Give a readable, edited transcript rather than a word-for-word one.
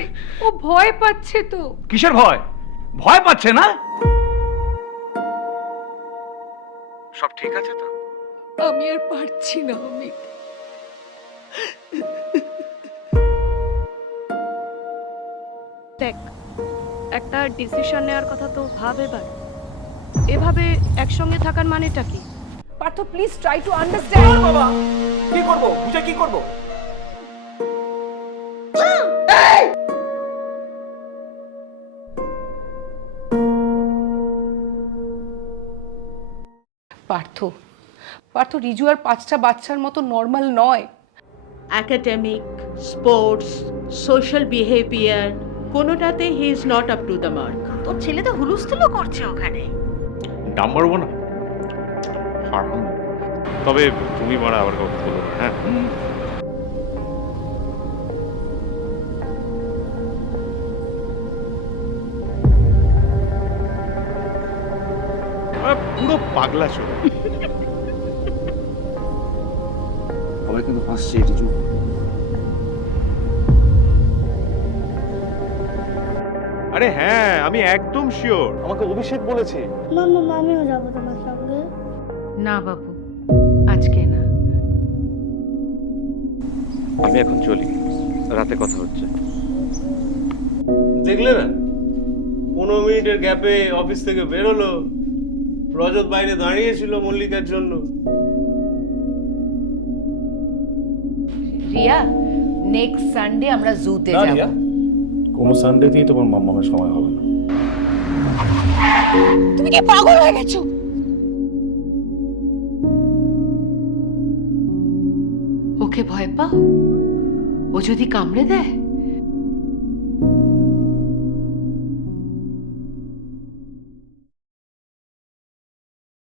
আরে ও ভয় পাচ্ছে তো। কিসের ভয়? ভয় পাচ্ছে না? সব ঠিক আছে তো? আমি আর পারছি না অমিত। দেখ, একটা ডিসিশন নেওয়ার কথা তো ভাব এবার। এভাবে একসঙ্গে থাকার মানেটা কি? Partha please try to understand. বাবা কি করব, বুঝে কি করব? পার্থ পার্থ রিজু আর 5টা বাচ্চার মতো নর্মাল নয়। academic, sports, social behavior, কোনোটাতে he is not up to the mark. তোর ছেলে তো হুলুস্থুলও করছে ওখানে। নাম্বার ওয়ান হারাম। তবে তুমি মারা আবার কথা বলো না, হ্যাঁ? পুরো পাগলা ছোট। সবাই কিন্তু হাসছে রিজু। আরে হ্যাঁ, আমি একদম শিওর। আমাকে অভিষেক বলেছে। মাম্মা আমিও যাবো তোমার সঙ্গে। না বাবু, আজকে না। আমি এখন চলি, রাতে কথা হচ্ছে। দেখলে না, 15 মিনিটের গ্যাপে অফিস থেকে বেরোলো। রজত বাইরে দাঁড়িয়েছিল মল্লিকার জন্য। রিয়া, নেক্সট সানডে আমরা জুতে না যাব। রিয়া, কোনো সানডেতেই তোমার মাম্মামের সময় হবে না। তুমি কি পাগল হয়ে গেছো? ওকে ভয় পাও? ও যদি কামড়ে দেয়?